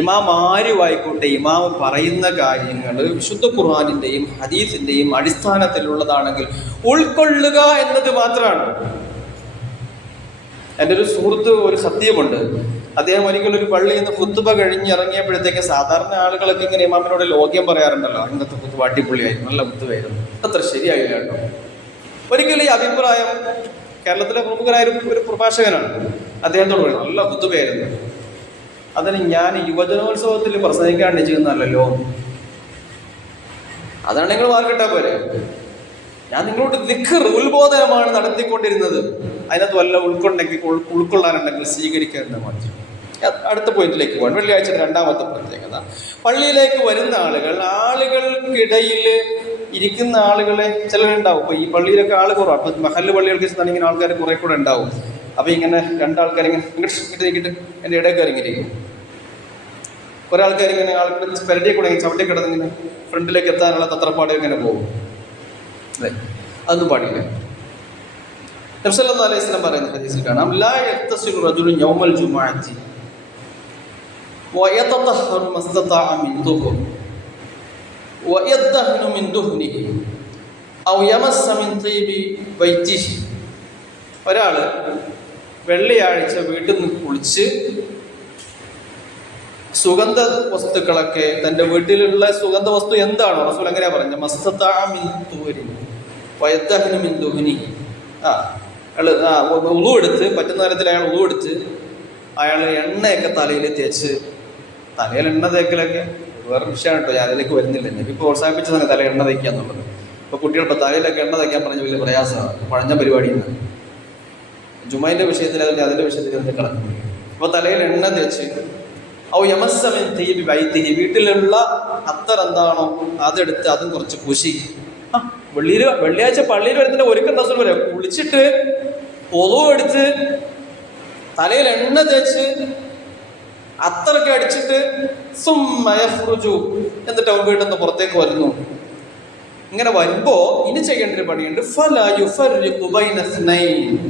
ഇമാം ആരും ആയിക്കോട്ടെ, ഇമാം പറയുന്ന കാര്യങ്ങൾ വിശുദ്ധ ഖുർആനിന്റെയും ഹദീസിന്റെയും അടിസ്ഥാനത്തിലുള്ളതാണെങ്കിൽ ഉൾക്കൊള്ളുക എന്നത് മാത്രമാണ്. എൻ്റെ ഒരു സുഹൃത്ത് ഒരു സത്യമുണ്ട്. അദ്ദേഹം ഒരിക്കലും ഒരു പള്ളിയിൽ നിന്ന് ഖുതുബ കഴിഞ്ഞിറങ്ങിയപ്പോഴത്തേക്ക് സാധാരണ ആളുകളൊക്കെ ഇങ്ങനെ ഇമാമിനോട് ലോക്യം പറയാറുണ്ടല്ലോ, ഇന്നത്തെ ഖുതുബ അടിപൊളിയായിരുന്നു, നല്ല ഖുതുബയായിരുന്നു. അത്ര ശരിയായില്ല കേട്ടോ. ഒരിക്കലും ഈ അഭിപ്രായം കേരളത്തിലെ പ്രമുഖനായ ഒരു പ്രഭാഷകനാണ്, അദ്ദേഹത്തോട് പറയും നല്ല ഖുതുബയായിരുന്നു. അതിന് ഞാൻ യുവജനോത്സവത്തിൽ പ്രസംഗിക്കാണ്ട് ചെയ്യുന്നല്ലോ, അതാണ് നിങ്ങൾ മാർക്കിട്ടാ പോരെ. ഞാൻ നിങ്ങളോട് ദിക്ർ ഉത്ബോധനമാണ് നടത്തിക്കൊണ്ടിരുന്നത്, അതിനകത്ത് വല്ല ഉൾക്കൊള്ളാനുണ്ടെങ്കിൽ സ്വീകരിക്കേണ്ട മാത്രം. അടുത്ത പോയിന്റിലേക്ക് പോകാൻ. വെള്ളിയാഴ്ച രണ്ടാമത്തെ പ്രത്യേകത, പള്ളിയിലേക്ക് വരുന്ന ആളുകൾക്കിടയിൽ ഇരിക്കുന്ന ആളുകളെ ചിലരുണ്ടാവും. ഇപ്പൊ ഈ പള്ളിയിലൊക്കെ ആള് കുറവാണ്. ഇപ്പൊ മഹല്ല് പള്ളികൾക്ക് ചെന്നാൽ ഇങ്ങനെ ആൾക്കാർ കുറെ കൂടെ ഉണ്ടാവും. അപ്പൊ ഇങ്ങനെ രണ്ടാൾക്കാർ ഇങ്ങനെ ഇങ്ങോട്ട് എന്റെ ഇടയിൽ ഇറങ്ങിയിരിക്കും. കുറെ ആൾക്കാർ ഇങ്ങനെ ആൾക്കാർ പെരടിയെ കൂടെ ചവിട്ടി കിടന്ന് ഇങ്ങനെ ഫ്രണ്ടിലേക്ക് എത്താനുള്ള തത്രപ്പാട് ഇങ്ങനെ പോകും. അല്ലേ? അതൊന്നും പാടില്ല. നബി സല്ലല്ലാഹു അലൈഹി വസല്ലം പറയുന്ന ഹദീസിൽ കാണാം, ലാ യഗ്തസിലു റജുലുൻ യൗമൽ ജുമുഅത്തി വയതതഹറു മസ്തതഅ മിൻ ദുഹുർ വയദ്ദഹ്നു മിൻ ദുഹ്നിഹി ഔ യമസ്സ മിൻ തീബി ബൈതിഹി. ഒരാൾ വെള്ളിയാഴ്ച വീട്ടിൽ നിന്ന് കുളിച്ച് സുഗന്ധ വസ്തുക്കളൊക്കെ, തൻ്റെ വീട്ടിലുള്ള സുഗന്ധ വസ്തു എന്താണോ റസൂൽ എങ്ങനെയാ പറഞ്ഞത്, മസ്തതഅ മിൻ ദുഹ്രി വയദ്ദഹ്നു മിൻ ദുഹ്നിഹി. ഉളു എടുത്ത്, പറ്റുന്ന തരത്തിൽ അയാൾ ഉളു എടുത്ത് അയാൾ എണ്ണയൊക്കെ തലയിൽ തേച്ച്, തലയിൽ എണ്ണ തേക്കലൊക്കെ വേറെ വിഷയമാണ് കേട്ടോ, ഞാൻ അതിലേക്ക് വരുന്നില്ല. നബി പ്രോത്സാഹിപ്പിച്ചതാണ് തല എണ്ണ തേക്കുക എന്നുള്ളത്. ഇപ്പോൾ കുട്ടികളിപ്പോൾ തലയിലൊക്കെ എണ്ണ തേക്കാൻ പറഞ്ഞ വലിയ പ്രയാസമാണ്, പഴഞ്ഞ പരിപാടിയാണ്. ജുമൈൻ്റെ വിഷയത്തിൽ അതിൻ്റെ വിഷയത്തിൽ എന്ത് കിടക്കുന്നു. അപ്പോൾ തലയിൽ എണ്ണ തേച്ച് ഔ യമസ്സമിൻ തീബി ബൈതിഹി, വീട്ടിലുള്ള അത്തർ എന്താണോ അതെടുത്ത് അതും കുറച്ച് പൂശി. വെള്ളിയാഴ്ച പള്ളിയിൽ വരുന്നതിന്റെ ഒരുക്കം റസൂൽ പറയാം, കുളിച്ചിട്ട് ഒളു എടുത്ത് തലയിൽ എണ്ണ തേച്ച് അത്തറൊക്കെ അടിച്ചിട്ട് എന്നിട്ട് അവൻ വീട്ടിൽ നിന്ന് പുറത്തേക്ക് വരുന്നു. ഇങ്ങനെ വരുമ്പോ ഇനി ചെയ്യേണ്ട ഒരു പണിയുണ്ട്.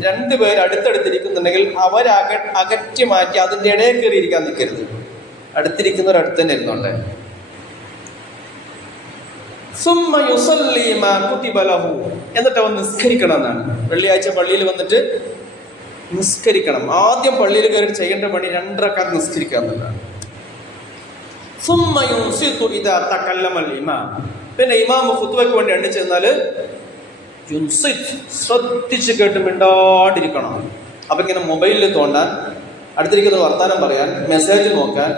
രണ്ടുപേർ അടുത്തടുത്തിരിക്കുന്നുണ്ടെങ്കിൽ അകറ്റി മാറ്റി അതിൻ്റെ ഇടയിൽ കയറിയിരിക്കാൻ നിൽക്കരുത്. അടുത്തിരിക്കുന്നവർ അടുത്ത് തന്നെ ഇരുന്നോണ്ടേ. എന്നിട്ട് അവൻ നിസ്കരിക്കണം എന്നാണ്. വെള്ളിയാഴ്ച പള്ളിയിൽ വന്നിട്ട് നിസ്കരിക്കണം. ആദ്യം പള്ളിയിൽ കയറി ചെയ്യേണ്ട പണി 2 റക്അത്ത് നിസ്കരിക്കുക എന്നുള്ളതാണ്. പിന്നെ ഇമാം ഖുത്ബയ്ക്ക് വേണ്ടി എണ്ണി ചെന്നാൽ ശ്രദ്ധിച്ച് കേട്ട് മിണ്ടാണ്ടിരിക്കണം. അപ്പൊ ഇങ്ങനെ മൊബൈലിൽ തോണ്ടാൻ, അടുത്തിരിക്കുന്ന വർത്താനം പറയാൻ, മെസ്സേജ് നോക്കാൻ,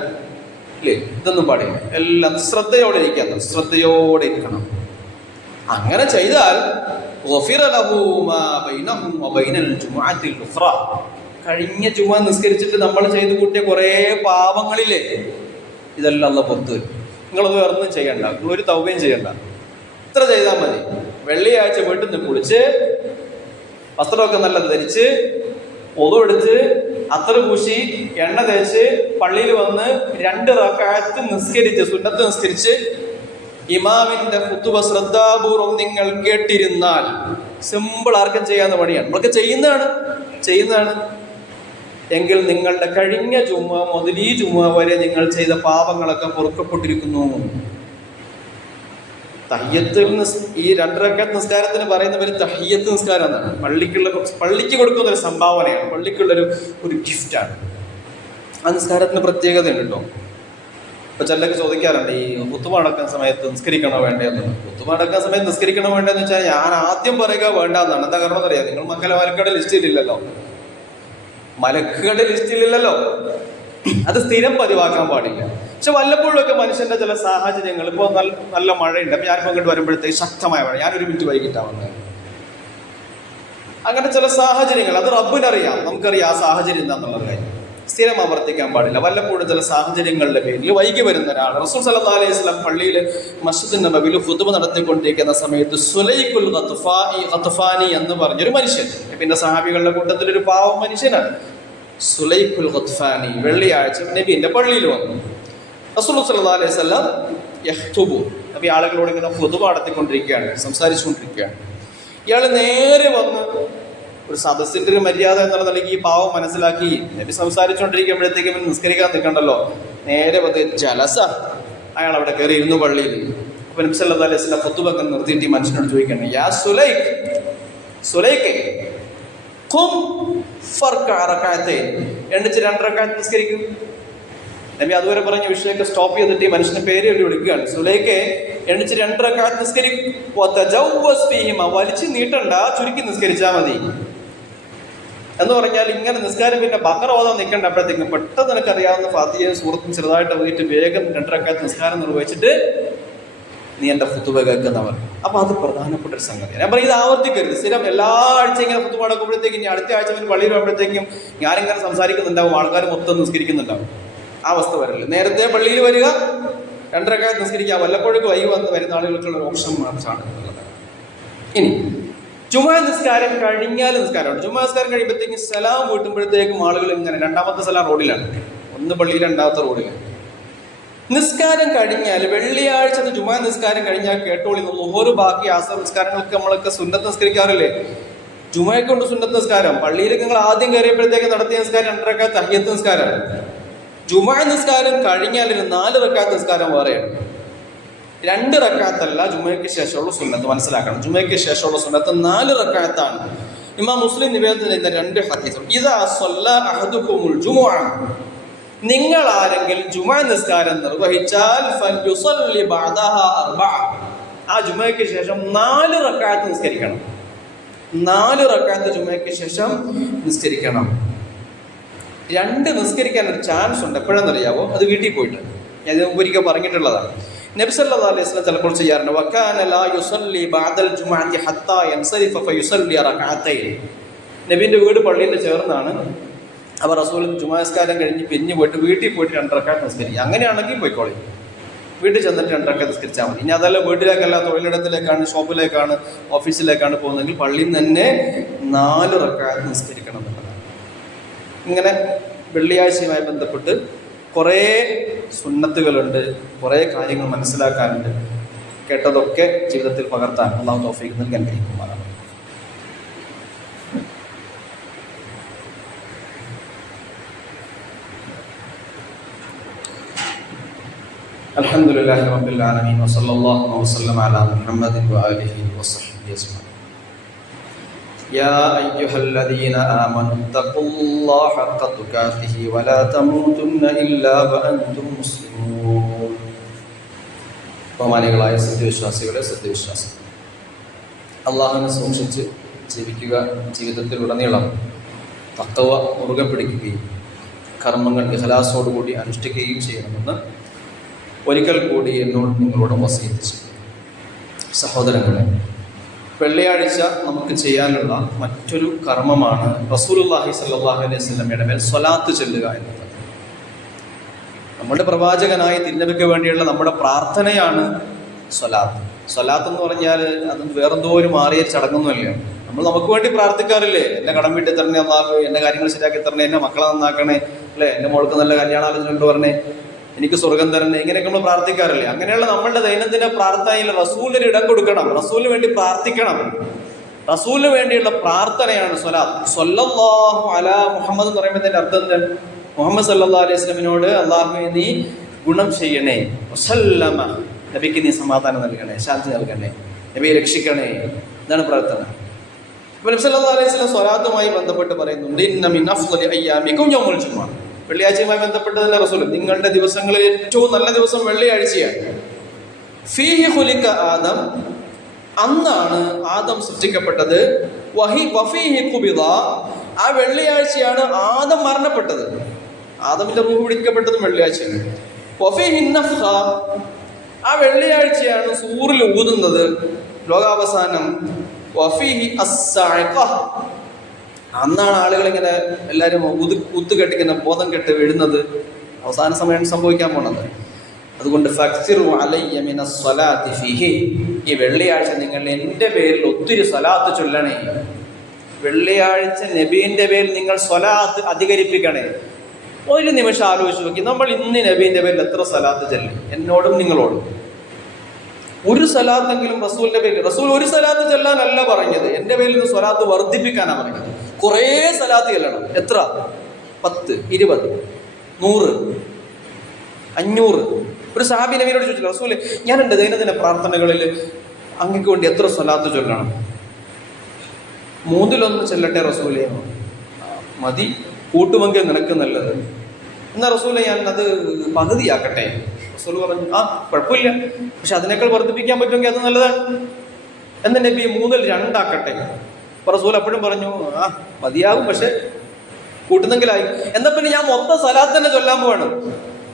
ഇല്ലേ, ഇതൊന്നും പാടില്ല. എല്ലാം ശ്രദ്ധയോടെ ഇരിക്കണം. അങ്ങനെ ചെയ്താൽ കഴിഞ്ഞ ജുമ നിസ്കരിച്ചിട്ട് നമ്മൾ ചെയ്തു കൂട്ടിയ കുറേ പാപങ്ങളില്ലേ, ഇതെല്ലാം അല്ലാഹ് പുറത്തു വരും. നിങ്ങളൊന്നും വേറൊന്നും ചെയ്യണ്ട, നിങ്ങൾ ഒരു തൗബയും ചെയ്യണ്ട, ഇത്ര ചെയ്താൽ മതി. വെള്ളിയാഴ്ച വീട്ടിൽ നിന്ന് കുളിച്ച് വസ്ത്രമൊക്കെ നല്ലത് ധരിച്ച് ഒതു എടുത്ത് അത്തറ് പൂശി എണ്ണ തേച്ച് പള്ളിയിൽ വന്ന് 2 റക്അത്ത് നിസ്കരിച്ച് സുന്നത്ത് നിസ്കരിച്ച് ഇമാമിന്റെ ഖുതുബ ശ്രദ്ധാപൂർവം നിങ്ങൾ കേട്ടിരുന്നാൽ സിമ്പിൾ ആർക്കും ചെയ്യാവുന്ന പണിയാണ്. നമ്മളൊക്കെ ചെയ്യുന്നതാണ് എങ്കിൽ നിങ്ങളുടെ കഴിഞ്ഞ ജുമുഅ മുതൽ ഈ ജുമുഅ വരെ നിങ്ങൾ ചെയ്ത പാപങ്ങളൊക്കെ പൊറുക്കപ്പെട്ടിരിക്കുന്നു. ഈ 2 റക്അത്ത് നിസ്കാരത്തിന് പറയുന്നവർ തഹിയ്യത്ത് നിസ്കാരം എന്നാണ്. പള്ളിക്ക് കൊടുക്കുന്ന ഒരു സംഭാവനയാണ്, പള്ളിക്കുള്ളൊരു ഗിഫ്റ്റാണ്. ആ നിസ്കാരത്തിന് പ്രത്യേകതയുണ്ട് കേട്ടോ. ഇപ്പൊ ചിലരൊക്കെ ചോദിക്കാറുണ്ട്, ഈ ഖുതുബ നടക്കുന്ന സമയത്ത് നിസ്കരിക്കണോ വേണ്ടതെന്ന്. ഖുതുബ നടക്കുന്ന സമയത്ത് നിസ്കരിക്കണോ വേണ്ടതെന്ന് വെച്ചാൽ ഞാൻ ആദ്യം പറയുക വേണ്ടെന്നാണ്. എന്താ കാരണം എന്നറിയാം? നിങ്ങൾ മലക്കുകളുടെ ലിസ്റ്റിലില്ലല്ലോ. അത് സ്ഥിരം പതിവാക്കാൻ പാടില്ല. പക്ഷെ വല്ലപ്പോഴും ഒക്കെ മനുഷ്യന്റെ ചില സാഹചര്യങ്ങൾ, ഇപ്പോൾ നല്ല മഴയുണ്ട്, അപ്പൊ ഞാനിപ്പോൾ ഇങ്ങോട്ട് വരുമ്പോഴത്തേക്ക് ശക്തമായ മഴ, ഞാനൊരു മിനിറ്റ് വൈകിട്ടാണ് വന്നത്. അങ്ങനെ ചില സാഹചര്യങ്ങൾ, അത് റബ്ബിനറിയാം, നമുക്കറിയാം ആ സാഹചര്യം എന്താണെന്നുള്ള കാര്യം. സ്ഥിരം ആവർത്തിക്കാൻ പാടില്ല. വല്ലപ്പോഴും ചില സാഹചര്യങ്ങളുടെ പേരിൽ വൈകി വരുന്ന ഒരാൾ റസൂൽ സല്ലല്ലാഹു അലൈഹി വസല്ലം പള്ളിയിൽ മസ്ജിദ് നബവിയിൽ ഖുതുബ നടത്തിക്കൊണ്ടിരിക്കുന്ന സമയത്ത് സുലൈഖുൽ ഖത്ഫാനി എന്ന് പറഞ്ഞൊരു മനുഷ്യൻ, പിന്നെ സഹാബികളുടെ കൂട്ടത്തിലൊരു പാവം മനുഷ്യനാണ്. സുലൈഖുൽ ഖത്ഫാനി വെള്ളിയാഴ്ച നബിന്റെ പള്ളിയിൽ വന്നു. റസൂൽ സല്ലല്ലാഹു അലൈഹി വസല്ലം യഖ്തുബു, നബി ആളുകളോട് ഇങ്ങനെ ഖുതുബ നടത്തിക്കൊണ്ടിരിക്കുകയാണ്, സംസാരിച്ചുകൊണ്ടിരിക്കുകയാണ്. ഇയാൾ നേരെ വന്ന് ഒരു സദസ്സിന്റെ ഒരു മര്യാദ എന്നുള്ള നിലയ്ക്ക് ഈ പാവം മനസ്സിലാക്കി നബി സംസാരിച്ചുകൊണ്ടിരിക്കുമ്പോഴത്തേക്കും നിസ്കരിക്കാൻ നിൽക്കണ്ടല്ലോ, നേരെ വന്ന് ജലസ, അയാൾ അവിടെ കയറി ഇരുന്നു പള്ളിയിൽ. അപ്പൊ നബി സല്ലല്ലാഹു അലൈഹി വസല്ലം ഖുതുബ ഒക്കെ നിർത്തിയിട്ട് ഈ മനുഷ്യനോട് ചോദിക്കണം, യാ സുലൈഖ് ഖും ഫർക റകഅത്തൈൻ, എണ്ണിച്ച് 2 റക്അത്ത് നിസ്കരിക്കും. നബി അതുവരെ പറഞ്ഞ വിഷയമൊക്കെ സ്റ്റോപ്പ് ചെയ്തിട്ട് ഈ മനുഷ്യന്റെ പേര് എഴുതി വിളിക്കുകയാണ്. സുലൈഖെ, എണ്ണിച്ച് 2 റക്അത്ത് നിസ്കരിക്കും. വലിച്ചു നീട്ടണ്ട, ചുരുക്കി നിസ്കരിച്ചാൽ മതി എന്ന് പറഞ്ഞാൽ ഇങ്ങനെ നിസ്കാരം പിന്നെ ബഖറ ഓതാൻ നിൽക്കേണ്ട. അപ്പോഴത്തേക്കും പെട്ടെന്ന് നിനക്കറിയാവുന്ന ഫാത്തിഹയും സൂറത്തും ചെറുതായിട്ട് പോയിട്ട് വേഗം 2 റക്അത്ത് നിസ്കാരം നിർവഹിച്ചിട്ട് നീ എൻ്റെ ഖുതുബ കേൾക്കുന്നവർ. അപ്പൊ അത് പ്രധാനപ്പെട്ട ഒരു സംഗതിയാണ്. ഞാൻ പറയും, ഇത് ആവർത്തിക്കരുത്. സ്ഥിരം എല്ലാ ആഴ്ചയും ഇങ്ങനെ ഖുതുബ നടക്കുമ്പോഴത്തേക്കും ഇനി അടുത്ത ആഴ്ച പള്ളിയിൽ വരുമ്പോഴത്തേക്കും ഞാനിങ്ങനെ സംസാരിക്കുന്നുണ്ടാവും, ആൾക്കാർ മൊത്തം നിസ്കരിക്കുന്നുണ്ടാവും. ആ അവസ്ഥ വരില്ല. നേരത്തെ പള്ളിയിൽ വരിക, 2 റക്അത്ത് നിസ്കരിക്കുക. വല്ലപ്പോഴേക്കും വൈകി വന്ന് വരുന്ന ആളുകൾക്കുള്ള ഒരു ഓപ്ഷൻ മാത്രമാണ് ഉള്ളത്. ഇനി ജുമുഅ നിസ്കാരം കഴിഞ്ഞാൽ നിസ്കാരമാണ്. ജുമുഅ നിസ്കാരം കഴിയുമ്പോഴത്തേക്കും സലാം വീട്ടുമ്പോഴത്തേക്കും ആളുകൾ ഇങ്ങനെ, 2ാമത്തെ സലാം റോഡിലാണ്, 1 പള്ളിയിൽ 2ാമത്തെ റോഡിലാണ്. നിസ്കാരം കഴിഞ്ഞാൽ വെള്ളിയാഴ്ച ജുമുഅ നിസ്കാരം കഴിഞ്ഞാൽ കേട്ടോളി, ഓരോ ബാക്കി ആസർ നിസ്കാരങ്ങൾക്ക് നമ്മളൊക്കെ സുന്നത്ത് നിസ്കരിക്കാറില്ലേ? ജുമുഅയ്ക്ക് കൊണ്ട് സുന്നത്ത് നിസ്കാരം. പള്ളിയിലേക്ക് നിങ്ങൾ ആദ്യം കയറിയപ്പോഴത്തേക്ക് നടത്തിയ നിസ്കാരം 2 റക്അത്ത് തഹിയ്യത്ത് നിസ്കാരമാണ്. ജുമുഅ നിസ്കാരം കഴിഞ്ഞാൽ 4 റക്അത്ത് നിസ്കാരം വേറെയാണ്. 2 റക്അത്തല്ല ജുമുഅയ്ക്ക് ശേഷമുള്ള സുന്നത്ത്. മനസ്സിലാക്കണം, ജുമുഅയ്ക്ക് ശേഷമുള്ള സുന്നത്ത് 4 റക്അത്താണ്. ഇമാം മുസ്ലിം നിവേദനം ചെയ്യുന്ന 2 ഹദീസ്. ഇദാ സല്ല അഹദുകുമുൽ ജുമുഅ, നിങ്ങൾ ആരെങ്കിലും ജുമുഅ നിസ്കാരം നിർവഹിച്ചാൽ ഫൽയുസല്ലി ബഅദഹാ 4, ആ ജുമുഅയ്ക്ക് ശേഷം 4 റക്അത്ത് നിസ്കരിക്കണം. 4 റക്അത്ത് ജുമുഅയ്ക്ക് ശേഷം നിസ്കരിക്കണം. 2 നിസ്കരിക്കാൻ ഒരു ചാൻസ് ഉണ്ട്. എപ്പോഴെന്നറിയാവോ? അത് വീട്ടിൽ പോയിട്ട്. ഞാൻ ഇത് മുമ്പ് ഒരിക്കൽ പറഞ്ഞിട്ടുള്ളതാണ്. നബി സല്ലല്ലാഹു അലൈഹി വസല്ലം ചിലപ്പോൾ ചെയ്യാറുണ്ട്, വകാന ലാ യുസല്ലി ബഅദൽ ജുമുഅത്തി ഹത്താ യൻസരിഫ ഫയുസല്ലി റകഅത്തൈൻ. നബിന്റെ വീട് പള്ളിയുടെ ചേർന്നാണ്. അപ്പോൾ റസൂൽ ജുമുഅ നിസ്കാരം കഴിഞ്ഞ് പിരിഞ്ഞ് പോയിട്ട് വീട്ടിൽ പോയിട്ട് 2 റക്അത്ത് നിസ്കരിക്കുക. അങ്ങനെയാണെങ്കിൽ പോയിക്കോളി, വീട്ടിൽ ചെന്നിട്ട് 2 റക്അത്ത് നിസ്കരിച്ചാൽ മതി. ഇനി അതല്ല വീട്ടിലേക്കല്ല, തൊഴിലിടത്തിലേക്കാണ്, ഷോപ്പിലേക്കാണ്, ഓഫീസിലേക്കാണ് പോകുന്നതെങ്കിൽ പള്ളിയിൽ നിന്ന് തന്നെ 4 റക്അത്ത് നിസ്കരിക്കണം എന്നുള്ളതാണ്. ഇങ്ങനെ വെള്ളിയാഴ്ചയുമായി ബന്ധപ്പെട്ട് കുറേ സുന്നത്തുകളുണ്ട്, കുറേ കാര്യങ്ങൾ മനസ്സിലാക്കാനുണ്ട്. കേട്ടതൊക്കെ ജീവിതത്തിൽ പകർത്താൻ അല്ലാഹു തൗഫീഖ് നൽകി അനുഗ്രഹിക്കുമാറാണ്. അൽഹംദുലില്ലാഹി റബ്ബിൽ ആലമീൻ വസല്ലല്ലാഹു വസല്ലമ അലാ മുഹമ്മദിൻ വആലിഹി വസഹ്ബിഹി അജ്മഈൻ. يا أيها الذين آمنوا اتقوا الله حق تقاته ولا تموتن إلا وأنتم مسلمون. ബഹുമാനികളായ സത്യവിശ്വാസികളെ, സത്യവിശ്വാസി, അള്ളാഹുവിനെ സൂക്ഷിച്ച് ജീവിക്കുക, ജീവിതത്തിലുടനീളം തഖ്വ മുറുകെ പിടിക്കുകയും കർമ്മങ്ങൾ ഇഖ്ലാസോടുകൂടി അനുഷ്ഠിക്കുകയും ചെയ്യണമെന്ന് ഒരിക്കൽ കൂടി എന്നോട് നിങ്ങളോട് വസിയത്ത് ചെയ്യും. സഹോദരങ്ങളെ, വെള്ളിയാഴ്ച നമുക്ക് ചെയ്യാനുള്ള മറ്റൊരു കർമ്മമാണ് റസൂലുള്ളാഹി സ്വല്ലല്ലാഹു അലൈഹി വസല്ലമയുടെ മേൽ സ്വലാത്ത് ചൊല്ലുക എന്നത്. നമ്മുടെ പ്രവാചകനായ തിരുനബിക്ക് വേണ്ടിയുള്ള നമ്മുടെ പ്രാർത്ഥനയാണ് സ്വലാത്ത്. സ്വലാത്ത് എന്ന് പറഞ്ഞാൽ അത് വേറെന്തോ ഒരു മാറിയ ചടങ്ങൊന്നുമല്ല. നമ്മൾ നമുക്ക് വേണ്ടി പ്രാർത്ഥിക്കാറില്ലേ? എന്നെ കടം വീട്ടിൽ തരണേ അല്ലാഹു, എന്നെ കാര്യങ്ങൾ ശരിയാക്കി തരണേ, എന്നെ മക്കളെ നന്നാക്കണേ, അല്ലെ, എന്റെ മോൾക്ക് നല്ല കല്യാണാലോചന കൊണ്ട് പറഞ്ഞേ, എനിക്ക് സ്വർഗം തരണേ, ഇങ്ങനെയൊക്കെ നമ്മൾ പ്രാർത്ഥിക്കാറില്ലേ? അങ്ങനെയുള്ള നമ്മളുടെ ദൈനംദിന പ്രാർത്ഥനയിൽ റസൂലിന് ഇടം കൊടുക്കണം, റസൂലിന് വേണ്ടി പ്രാർത്ഥിക്കണം. റസൂലിന് വേണ്ടിയുള്ള പ്രാർത്ഥനയാണ് സ്വലാത്ത്. സ്വല്ലല്ലാഹു അലാ മുഹമ്മദ് എന്ന് പറയുമ്പോൾ അർത്ഥം എന്താണ്? മുഹമ്മദ് സല്ലല്ലാഹു അലൈഹി വസല്ലമിനോട് അല്ലാഹുവേ നീ ഗുണം ചെയ്യണേ, വസല്ലമ നബിക്ക് നീ സമാധാനം നൽകണേ, ശാന്തി നൽകണേ, നബിയെ രക്ഷിക്കണേ, ഇതാണ് പ്രാർത്ഥന. നബി സല്ലല്ലാഹു അലൈഹി വസല്ലം സ്വലാത്തുമായി ബന്ധപ്പെട്ട് പറയുന്നുണ്ട്, ഇന്ന മിൻ അഫ്ളലി അയ്യാമികും യൗമുൽ ജുമുഅ. വെള്ളിയാഴ്ചയുമായി ബന്ധപ്പെട്ടതിന്റെ റസൂൽ നിങ്ങളുടെ ദിവസങ്ങളിൽ ഏറ്റവും നല്ല ദിവസം വെള്ളിയാഴ്ചയാണ്. ഫീഹി ഖുലിക ആദം, അന്നാണ് ആദം സൃഷ്ടിക്കപ്പെട്ടത്. വഫീഹി ഖുബിദ, ആ വെള്ളിയാഴ്ചയാണ് ആദം മരണപ്പെട്ടത്. ആദമിന്റെ റൂഹ് പിടിക്കപ്പെട്ടതും വെള്ളിയാഴ്ചയാണ്. വഫീഹി നഫ്ഖ, ആ വെള്ളിയാഴ്ചയാണ് സൂറിൽ ഊതുന്നത്, ലോകാവസാനം. വഫീഹി അസ്സഅഖ, അന്നാണ് ആളുകൾ ഇങ്ങനെ എല്ലാവരും കുത്തുകെട്ടിങ്ങനെ ബോധം കെട്ട് വീഴുന്നത്. അവസാന സമയം സംഭവിക്കാൻ പോണത്. അതുകൊണ്ട് ഫക്സിറു അലയ്യ മിനസ് സ്വലാത്തി ഫീഹി, ഈ വെള്ളിയാഴ്ച നിങ്ങൾ എൻ്റെ പേരിൽ ഒത്തിരി സ്വലാത്ത് ചൊല്ലണേ. വെള്ളിയാഴ്ച നബീന്റെ പേരിൽ നിങ്ങൾ സ്വലാത്ത് അധികരിപ്പിക്കണേ. ഒരു നിമിഷം ആലോചിച്ച് നോക്കി, നമ്മൾ ഇന്ന് നബീന്റെ പേരിൽ എത്ര സ്വലാത്ത് ചൊല്ലി? എന്നോടും നിങ്ങളോടും ഒരു സ്വലാത്തെങ്കിലും റസൂലിന്റെ പേരിൽ. റസൂൽ ഒരു സ്വലാത്ത് ചൊല്ലാനല്ല പറഞ്ഞത്, എൻ്റെ പേരിൽ നിന്ന് സ്വലാത്ത് വർദ്ധിപ്പിക്കാനാണ് പറഞ്ഞത്. കുറേ സ്വലാത്ത് ചെല്ലണം. എത്ര? 10, 20, 100, 500. ഒരു സഹാബി നബിയോട് ചോദിച്ചു, റസൂലെ ഞാൻ എൻ്റെ ദൈനംദിന പ്രാർത്ഥനകളിൽ അങ്ങക്ക് വേണ്ടി എത്ര സ്വലാത്ത് ചൊല്ലണം? 3-1 ചെല്ലട്ടെ റസൂലെ. മതി, കൂട്ടുമെങ്കിൽ നിനക്ക് നല്ലത്. എന്നാ റസൂലെ ഞാൻ അത് പകുതിയാക്കട്ടെ. റസൂൽ പറഞ്ഞു, കുഴപ്പമില്ല, പക്ഷെ അതിനേക്കാൾ വർദ്ധിപ്പിക്കാൻ പറ്റുമെങ്കിൽ അത് നല്ലതാണ്. എന്ന് നബി 3-2 ആക്കട്ടെ. അപ്പൊ റസൂൽ അപ്പോഴും പറഞ്ഞു, മതിയാകും, പക്ഷെ കൂട്ടുന്നെങ്കിലായി. എന്നാ പിന്നെ ഞാൻ മൊത്തം സ്വലാത്ത് തന്നെ ചൊല്ലാൻ പോവാണ്,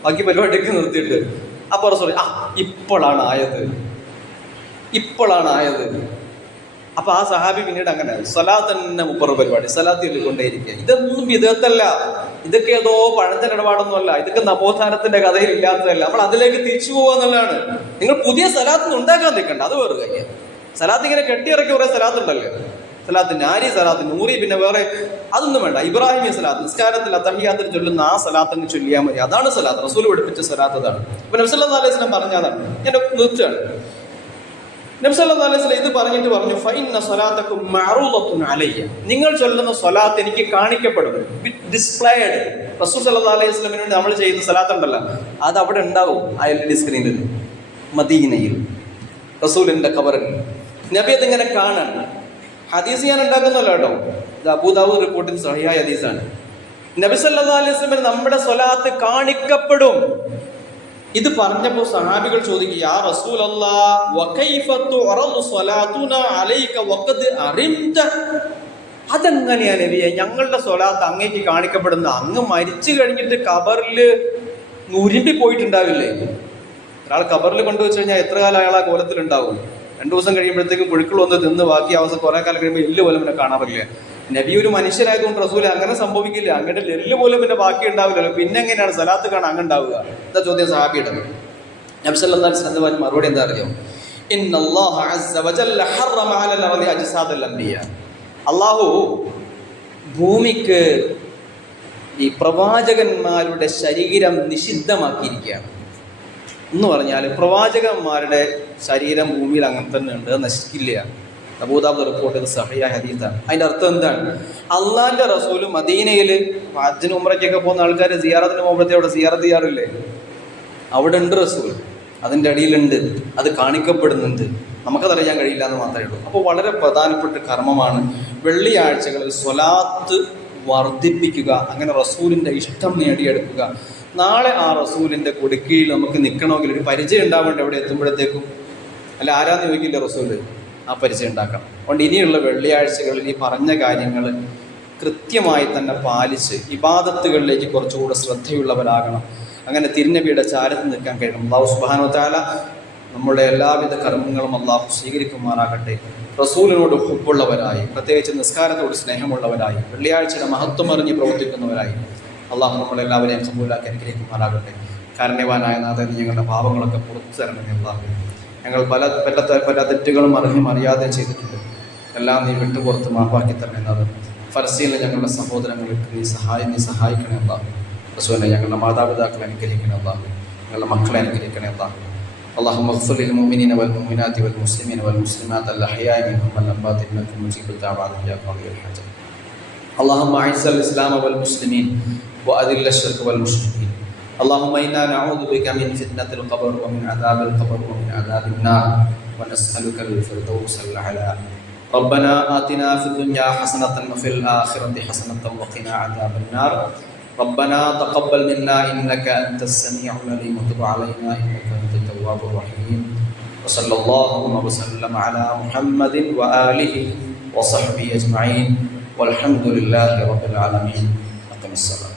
ബാക്കി പരിപാടിയൊക്കെ നിർത്തിയിട്ട്. അപ്പൊ റസൂൽ ഇപ്പോഴാണ് ആയത്. അപ്പൊ ആ സഹാബി പിന്നീട് അങ്ങനെ സ്വലാത്ത് തന്നെ 30 പരിപാടി സ്വലാത്ത് ചൊല്ലിക്കൊണ്ടേയിരിക്കുക. ഇതൊന്നും വിദഗ്ധല്ല, ഇതൊക്കെ ഏതോ പഴഞ്ചൻ ഇടപാടൊന്നും അല്ല, ഇതൊക്കെ നവോത്ഥാനത്തിന്റെ കഥയിൽ ഇല്ലാത്തതല്ല. നമ്മൾ അതിലേക്ക് തിരിച്ചു പോകുക എന്നുള്ളതാണ്. നിങ്ങൾ പുതിയ സ്വലാത്ത് ഉണ്ടാക്കാൻ നിൽക്കണ്ട, അത് വേറെ കാര്യം. സ്വലാത്ത് ഇങ്ങനെ കെട്ടിയിറക്കി കുറെ സ്വലാത്ത് ഉണ്ടല്ലോ, സ്വലാത്ത് നാരി, സ്വലാത്ത് നൂറി, പിന്നെ വേറെ അതൊന്നും വേണ്ട. ഇബ്രാഹിമി സ്വലാത്ത് നിസ്കാരത്തിൽ അത്തഹിയാത്തിൽ ചൊല്ലുന്ന ആ സ്വലാത്തങ്ങ് ചൊല്ലിയാൽ മതി. അതാണ് സ്വലാത്ത്, റസൂൽ പഠിപ്പിച്ച സ്വലാത്ത് അതാണ്. അപ്പൊ നബി സല്ലല്ലാഹു അലൈഹി വസല്ലം പറഞ്ഞതാണ്. ഞാൻ നിർത്തുകയാണ്. നബി സല്ലല്ലാഹു അലൈഹി വസല്ലം ഇത് പറഞ്ഞിട്ട് പറഞ്ഞു, ഫഇന്ന സ്വലാത്തകും മഅറൂദത്തുൻ അലയ്യ, നിങ്ങൾ ചൊല്ലുന്ന സ്വലാത്ത് എനിക്ക് കാണിക്കപ്പെടും, ഡിസ്പ്ലേഡ്. റസൂൽ സല്ലല്ലാഹു അലൈഹി വസല്ലമിന് വേണ്ടി നമ്മൾ ചെയ്യുന്ന സ്വലാത്ത് ഉണ്ടല്ലോ, അത് അവിടെ ഉണ്ടാവും, ആ LED സ്ക്രീനിൽ, മദീനയിൽ, റസൂലിന്റെ ഖബറിൽ. നബി അതിങ്ങനെ കാണാൻ. ഹദീസ് ഞാൻ ഉണ്ടാക്കുന്നല്ലോ കേട്ടോ, ഇത് അബൂദാവൂദ് റിപ്പോർട്ടിൽ സഹിഹായ ഹദീസാണ്. നബി സല്ലല്ലാഹു അലൈഹി വസല്ലം നമ്മുടെ സ്വലാത്ത് കാണിക്കപ്പെടും. ഇത് പറഞ്ഞപ്പോൾ സഹാബികൾ ചോദിക്കും, യാ റസൂലല്ലാഹ് വകൈഫ തുറദു സ്വലാത്തുനാ അലൈക വഖദ് അരിംത, അതെങ്ങനെയാ നബിയെ ഞങ്ങളുടെ സ്വലാത്ത് അങ്ങേക്ക് കാണിക്കപ്പെടുന്ന? അങ്ങ് മരിച്ചു കഴിഞ്ഞിട്ട് ഖബറിൽ നുരുമ്പി പോയിട്ടുണ്ടാവില്ലേ? ഒരാൾ ഖബറിൽ കൊണ്ടുവച്ച് കഴിഞ്ഞാൽ എത്ര കാലം അയാൾ ആ കോലത്തിലുണ്ടാവും? 2 ദിവസം കഴിയുമ്പോഴത്തേക്കും പുഴുക്കൾ വന്ന് തിന്ന് ബാക്കി അവസ്ഥ കുറെ കാലം കഴിയുമ്പോൾ എല്ല് പോലും പിന്നെ കാണാറില്ല. നബി ഒരു മനുഷ്യരായതുകൊണ്ട് റസൂൽ അങ്ങനെ സംഭവിക്കില്ല. അങ്ങോട്ട് എല്ല് പോലും പിന്നെ ബാക്കി ഉണ്ടാവില്ലല്ലോ, പിന്നെ എങ്ങനെയാണ് സ്വലാത്ത് കാണാൻ അങ്ങ് ഉണ്ടാവുക? എന്താ ചോദ്യം സഹാബിയുടെ. നബി സല്ലല്ലാഹു അലൈഹി വസല്ലം മറുപടി എന്താ അറിയോ? ഇന്നല്ലാഹ അസ്സ വജല്ല ഹറമ അലൽ അർളി അജ്സാദൽ അംബിയ, അല്ലാഹു ഭൂമിക്ക് ഈ പ്രവാചകന്മാരുടെ ശരീരം നിഷിദ്ധമാക്കിയിരിക്കുകയാണ്. എന്ന് പറഞ്ഞാൽ പ്രവാചകന്മാരുടെ ശരീരം ഭൂമിയിൽ അങ്ങനെ തന്നെ ഉണ്ട്, നശിക്കില്ല. അബൂദാവൂദ് റിപ്പോർട്ട് ചെയ്ത സഹിഹായ ഹദീസാണ്. അതിന്റെ അർത്ഥം എന്താണ്? അള്ളാന്റെ റസൂല് മദീനയിൽ ഹജ്ജിന് ഉംറയ്ക്കൊക്കെ പോകുന്ന ആൾക്കാർ സിയാറത്തിന് പോകുമ്പോഴത്തേ അവിടെ സിയാറത്ത് ചെയ്യാറില്ലേ? അവിടെ ഉണ്ട് റസൂൽ, അതിൻ്റെ അടിയിലുണ്ട്, അത് കാണിക്കപ്പെടുന്നുണ്ട്, നമുക്കതറിയാൻ കഴിയില്ല എന്ന് മാത്രമേ ഉള്ളൂ. അപ്പോൾ വളരെ പ്രധാനപ്പെട്ട കർമ്മമാണ് വെള്ളിയാഴ്ചകളിൽ സ്വലാത്ത് വർദ്ധിപ്പിക്കുക, അങ്ങനെ റസൂലിൻ്റെ ഇഷ്ടം നേടിയെടുക്കുക. നാളെ ആ റസൂലിൻ്റെ കൊടുക്കീഴിൽ നമുക്ക് നിൽക്കണമെങ്കിൽ ഒരു പരിചയം ഉണ്ടാവേണ്ട എവിടെ എത്തുമ്പോഴത്തേക്കും. അല്ല ആരാന്ന് ചോദിക്കില്ല റസൂല്, ആ പരിചയം ഉണ്ടാക്കണം. അതുകൊണ്ട് ഇനിയുള്ള വെള്ളിയാഴ്ചകളിൽ ഈ പറഞ്ഞ കാര്യങ്ങൾ കൃത്യമായി തന്നെ പാലിച്ച് ഇബാദത്തുകളിലേക്ക് കുറച്ചുകൂടെ ശ്രദ്ധയുള്ളവരാകണം. അങ്ങനെ തിരുനബിയുടെ ചാരത്ത് നിൽക്കാൻ കഴിയണം. അല്ലാഹു സുബ്ഹാനഹു വ തആല നമ്മുടെ എല്ലാവിധ കർമ്മങ്ങളും അല്ലാഹു സ്വീകരിക്കുമാറാകട്ടെ. റസൂലിനോട് ഹുബ്ബുള്ളവരായി, പ്രത്യേകിച്ച് നിസ്കാരത്തോട് സ്നേഹമുള്ളവരായി, വെള്ളിയാഴ്ചയുടെ മഹത്വം അറിഞ്ഞ് പ്രവർത്തിക്കുന്നവരായി അല്ലാഹു നമ്മളെല്ലാവരെയും കബൂലാക്കി അനുഗ്രഹിക്കുമാറാകട്ടെ. കാരുണ്യവാനായ നാഥൻ, ഞങ്ങളുടെ പാപങ്ങളൊക്കെ പുറത്തു തരണമേ അല്ലാഹ്. ഞങ്ങൾ പല തെറ്റുകളും അറിയാതെ ചെയ്തിട്ടുണ്ട്. എല്ലാം നീ വിട്ടുപുറത്ത് മാപ്പാക്കി തരണമെന്നത്. ഫലസ്തീനിലെ ഞങ്ങളുടെ സഹോദരങ്ങൾക്ക് നീ സഹായിക്കണേ അല്ലാഹ്. റസൂലേ, ഞങ്ങളുടെ മാതാപിതാക്കളെ അനുഗ്രഹിക്കണേ അല്ലാഹ്. ഞങ്ങളുടെ മക്കളെ അനുഗ്രഹിക്കണേ അല്ലാഹ്. اللهم اغفر للمؤمنين والمؤمنات والمسلمين والمسلمات الأحياء منهم والأموات إنك مجيب الدعوات يا قاضي الحاجات. اللهم أعز الإسلام والمسلمين وأذل الشرك والمشركين. اللهم إنا نعوذ بك من فتنة القبر ومن عذاب القبر ومن عذاب النار ونسألك الفردوس الأعلى. ربنا آتنا في الدنيا حسنة وفي الآخرة حسنة وقنا عذاب النار. ربنا تقبل منا إنك أنت السميع العليم وتب علينا إنك أنت التواب الرحيم. وصلى الله وسلم على محمد وآله وصحبه أجمعين والحمد لله رب العالمين. أقم الصلاة.